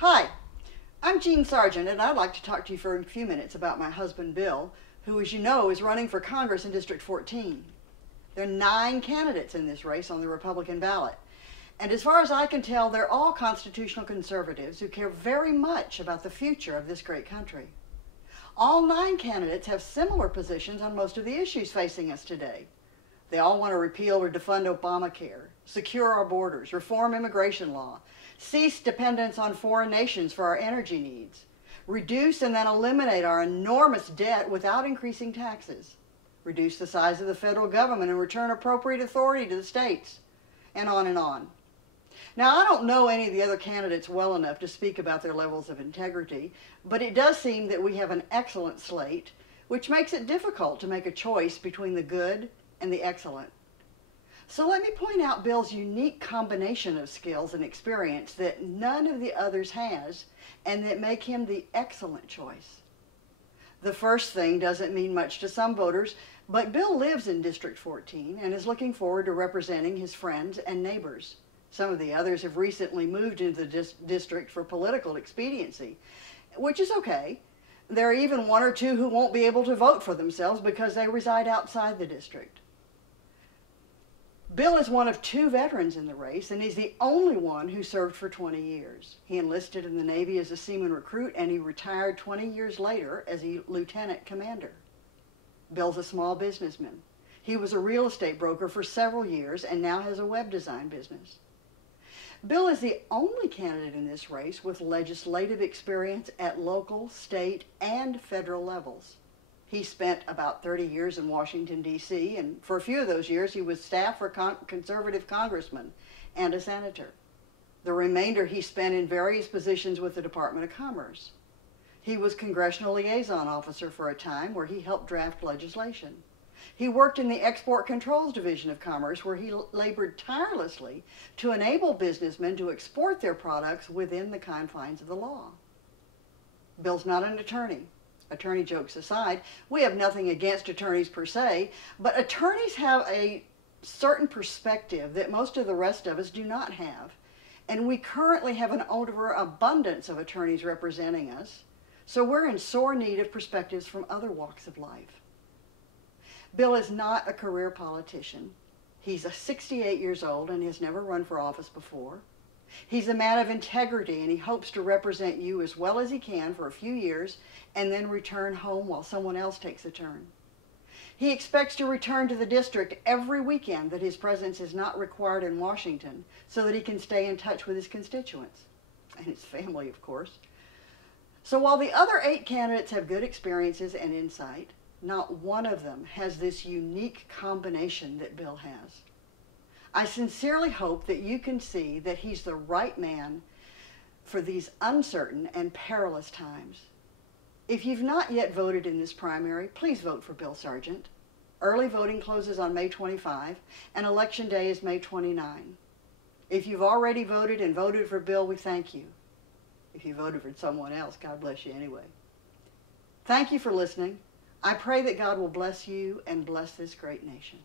Hi, I'm Jean Sargent, and I'd like to talk to you for a few minutes about my husband, Bill, who, as you know, is running for Congress in District 14. There are 9 candidates in this race on the Republican ballot, and as far as I can tell, they're all constitutional conservatives who care very much about the future of this great country. All 9 candidates have similar positions on most of the issues facing us today. They all want to repeal or defund Obamacare, secure our borders, reform immigration law, cease dependence on foreign nations for our energy needs, reduce and then eliminate our enormous debt without increasing taxes, reduce the size of the federal government and return appropriate authority to the states, and on and on. Now, I don't know any of the other candidates well enough to speak about their levels of integrity, but it does seem that we have an excellent slate, which makes it difficult to make a choice between the good and the excellent. So let me point out Bill's unique combination of skills and experience that none of the others has, and that make him the excellent choice. The first thing doesn't mean much to some voters, but Bill lives in District 14 and is looking forward to representing his friends and neighbors. Some of the others have recently moved into the district for political expediency, which is okay. There are even 1 or 2 who won't be able to vote for themselves because they reside outside the district. Bill is one of 2 veterans in the race, and he's the only one who served for 20 years. He enlisted in the Navy as a seaman recruit, and he retired 20 years later as a lieutenant commander. Bill's a small businessman. He was a real estate broker for several years and now has a web design business. Bill is the only candidate in this race with legislative experience at local, state, and federal levels. He spent about 30 years in Washington, D.C., and for a few of those years he was staff for conservative congressman and a senator. The remainder he spent in various positions with the Department of Commerce. He was congressional liaison officer for a time where he helped draft legislation. He worked in the Export Controls Division of Commerce where he labored tirelessly to enable businessmen to export their products within the confines of the law. Bill's not an attorney. Attorney jokes aside, we have nothing against attorneys per se, but attorneys have a certain perspective that most of the rest of us do not have. And we currently have an overabundance of attorneys representing us, so we're in sore need of perspectives from other walks of life. Bill is not a career politician. He's 68 years old and has never run for office before. He's a man of integrity, and he hopes to represent you as well as he can for a few years and then return home while someone else takes a turn. He expects to return to the district every weekend that his presence is not required in Washington so that he can stay in touch with his constituents and his family, of course. So while the other 8 candidates have good experiences and insight, not one of them has this unique combination that Bill has. I sincerely hope that you can see that he's the right man for these uncertain and perilous times. If you've not yet voted in this primary, please vote for Bill Sargent. Early voting closes on May 25, and Election Day is May 29. If you've already voted and voted for Bill, we thank you. If you voted for someone else, God bless you anyway. Thank you for listening. I pray that God will bless you and bless this great nation.